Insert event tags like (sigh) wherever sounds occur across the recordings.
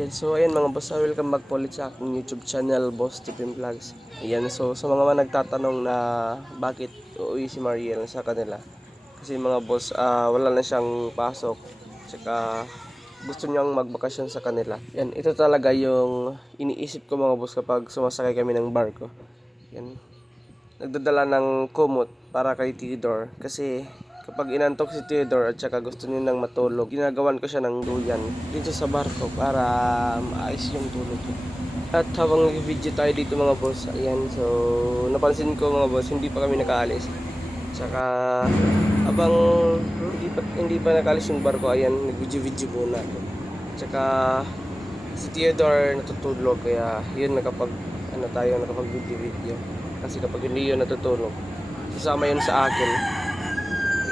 Yan, so ayan mga boss, ah, welcome back po ulit sa aking YouTube channel, Boss Tipim Vlogs. Ayan, so sa mga mga nagtatanong na bakit uuwi si Mariel sa kanila. Kasi mga boss, ah, wala na siyang pasok. Tsaka gusto niyang magbakasyon sa kanila. Yan, ito talaga yung iniisip ko mga boss kapag sumasakay kami ng barko. Yan, nagdadala ng kumot para kay Theodore kasi kapag inantok si Theodore at saka gusto niya nang matulog, ginagawan ko siya ng duyan dito sa barko para maayos yung tulog niya. At habang nag-video tayo dito mga boss, ayan, so napansin ko mga boss, hindi pa kami nakaalis. Tsaka habang hindi pa, hindi pa nakaalis yung barko, ayan, nag-video-video muna ako. Tsaka si Theodore natutulog kaya yun nakapag ano tayo nakapag video video kasi kapag hindi yun natutulog sasama yun sa akin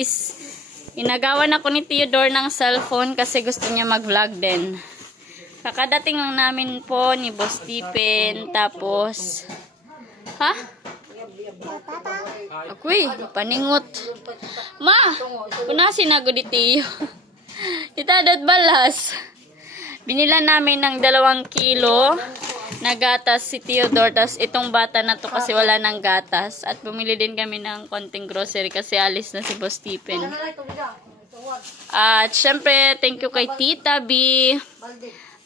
Guys, inagawan ako ni Theodore ng cellphone kasi gusto niya mag-vlog din. Kakadating lang namin po ni Boss Stephen, tapos... Ha? Ako'y, paningot. Ma, punasin ako di Tio. (laughs) Itadot balas. Binila namin ng dalawang kilo na gatas si Theodore. Tapos itong bata na to kasi wala ng gatas. At bumili din kami ng konting grocery kasi alis na si Boss Stephen. At syempre, thank you kay Tita B.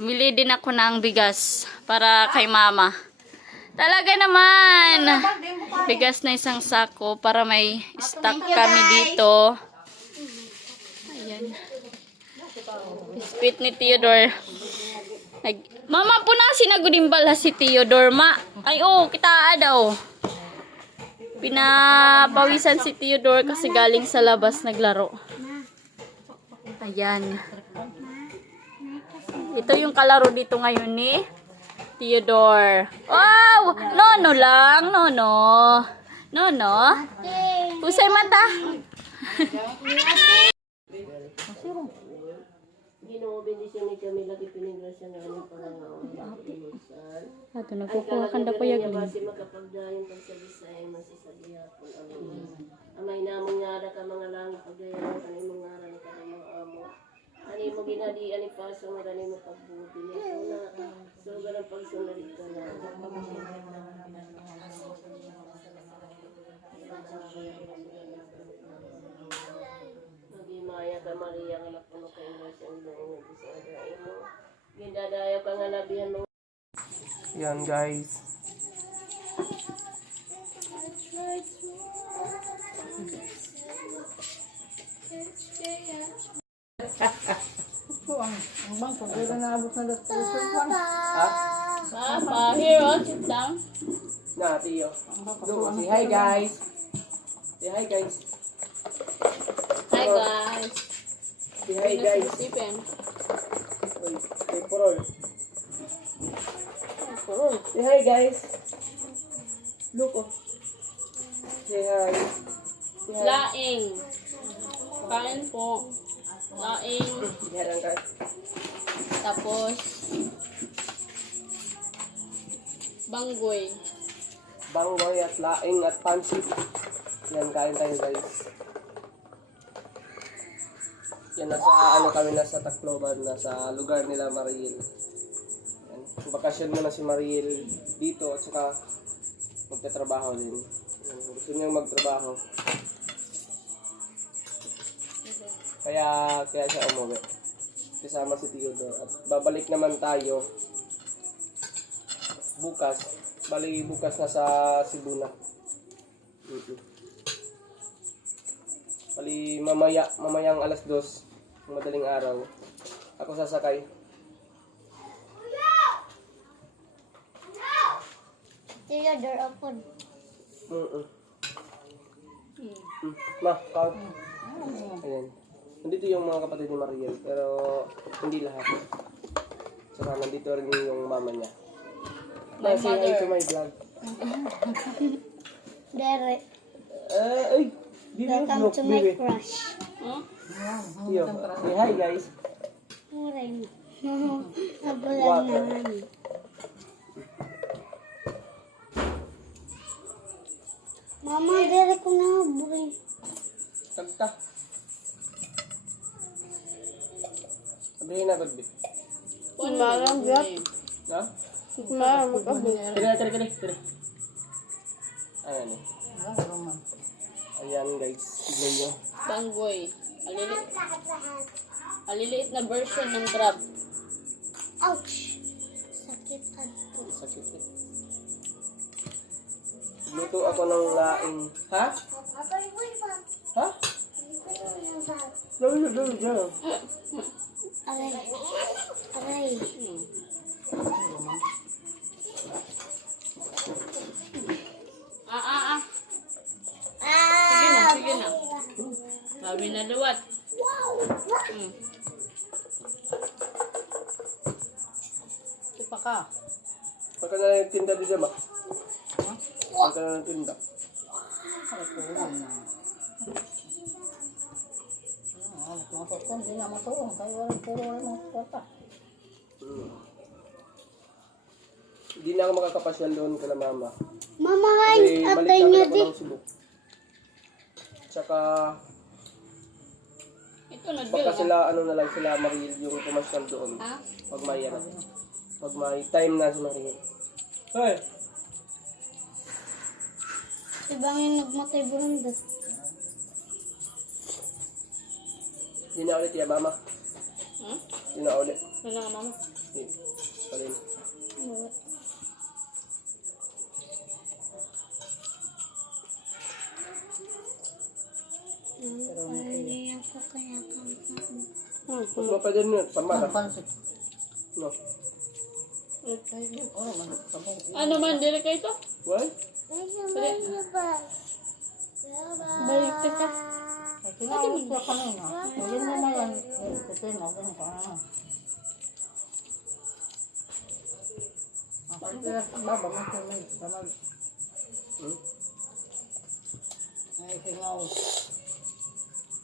Bumili din ako ng bigas para kay Mama. Talaga naman. Bigas na isang sako para may stock kami dito. Ayan. Biscuit ni Theodore. Nag Mama, punasin na gudimbala si Theodore, ma. Ay, oh, kita daw. Pinapawisan si Theodore kasi galing sa labas naglaro. Ayan. Ito yung kalaro dito ngayon ni Theodore. Wow! Nono lang, nono. Nono. Pusay mata. Ginoo (laughs) bendisyon ni kami lagi piniglasya ng aming pangangaon. Ato, nagkukuha kan da po yagling. Basi makapagdayon kang sa Bisay, masisabiha po amin. Amay namong nga ka mga langit, pagdayan kanimong ngaran ka ng mga amo. Ani mo ginadi, ani paso nga gani mo pagbuti. Nito na, so ganang pagsunod ka na. Nagimaya ka Maria, nga napuno ka ina sa ilong, bisada mo. Gindadayo ka nga nabihan mo. Yan guys. Papa, here, oh, sit down. Na, tiyo. Look, say hi guys. Say hi guys. Hi, guys. Say hi guys. Stephen. Uy, say porol. Say hi guys. Look, oh. Say hi. Say hi. Laing. Kain po. Laing. Diharang ka. Tapos, banggoy. Bangboy at laing at pansit. Yan, kain tayo guys. Yan, nasa ano kami, nasa Tacloban, nasa lugar nila Mariel. Yan. Bakasyon muna si Mariel dito at saka magtatrabaho din. Yan. Gusto niyang magtrabaho. Kaya, kaya siya umuwi. Kasama si Theodore. At babalik naman tayo bukas. Bali bukas na sa Cebu na. Bali mamaya, mamayang alas dos, madaling araw. Ako sasakay. Theodore upon. Mm-mm. Mm. Ma, count. Ayan. Nandito yung mga kapatid ni Mariel, pero hindi lahat. Saka nandito rin yung mama niya. Ma, say hi to my vlog. Dere. Eh, ay, di Welcome to my baby? crush. Yo, say hi guys. Muray mo. (laughs) Nabulan naman. Mama, dere ko na buhay. Tagta. Sabihin na, Godby. Malang biyak. Ha? Malang magkabi. Tira, tira, tira, tira. Ayan eh. Ayan guys, tignan nyo. Bangboy. Aliliit. Aliliit na version ng grab. Ouch! Sakit ato. Sakit eh. Luto ako ng laing. Ha? Ha? Dali, dali, dali. Aray. Aray. Ah, ah, ah. Ah! Sige na. Sabi na luwat. Hmm. Kipa ka. Pagka na yung tinda di ba? Pagka na yung tinda. Hindi na ako makakapasyal doon kala mama. Mama, balik Atay ako di. Tsaka Ito na baka sila ano na lang sila Maril yung pumasyal doon. Ha? Pag may ano. Pag may time na si Maril. Hoy! Ibang yung nagmatay burundot. Hindi na ulit ya mama. Hmm? Hindi na ulit. Ano nga mama? Hindi. Parin. Ay, Mas mapadyan yun. Pamara. No. Ano man, dire ka ito? Why? Balik ka ka. Hmm?